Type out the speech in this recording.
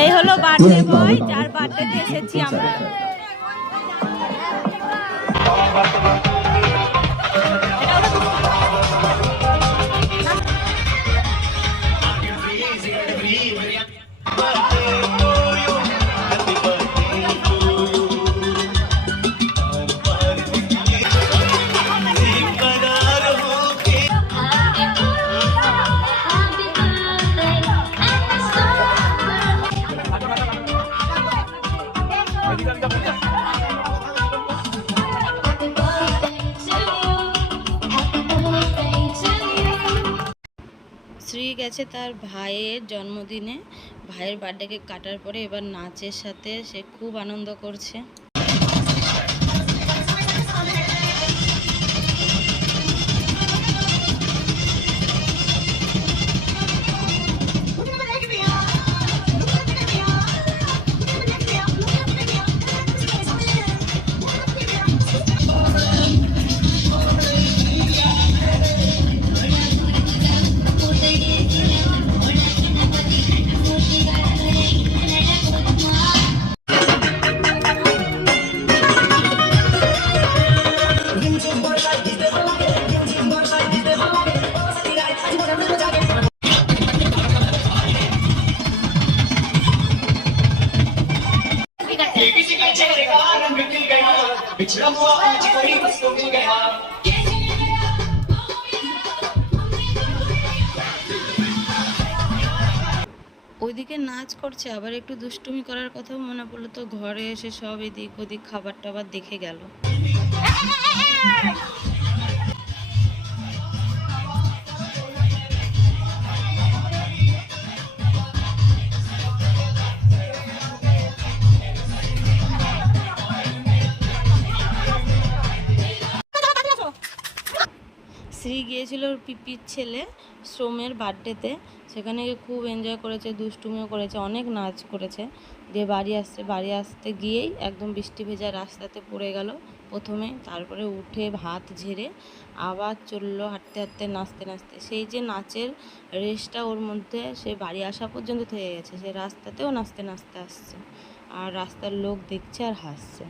এই হলো birthday boy, যার বার্থডেতে এসেছি আমরা। শ্রী গেছে তার ভাইয়ের জন্মদিনে, ভাইয়ের বার্থডে কেক কাটার পরে এবার নাচের সাথে সে খুব আনন্দ করছে। ওইদিকে নাচ করছে, আবার একটু দুষ্টুমি করার কথাও মনে পড়লো, তো ঘরে এসে সব এদিক ওদিক খাবার টাবার দেখে গেল। শ্রী গিয়েছিল ওর পিপির ছেলে শ্রমের বার্থডেতে, সেখানে গিয়ে খুব এনজয় করেছে, দুষ্টুমিও করেছে, অনেক নাচ করেছে। দিয়ে বাড়ি আসতে গিয়েই একদম বৃষ্টি ভেজা রাস্তাতে পড়ে গেল প্রথমে, তারপরে উঠে ভাত ঝেড়ে আবার চললো হাঁটতে হাঁটতে নাচতে নাচতে। সেই যে নাচের রেসটা ওর মধ্যে, সে বাড়ি আসা পর্যন্ত থেকে গেছে, সে রাস্তাতেও নাচতে নাচতে আসছে, আর রাস্তার লোক দেখছে আর হাসছে।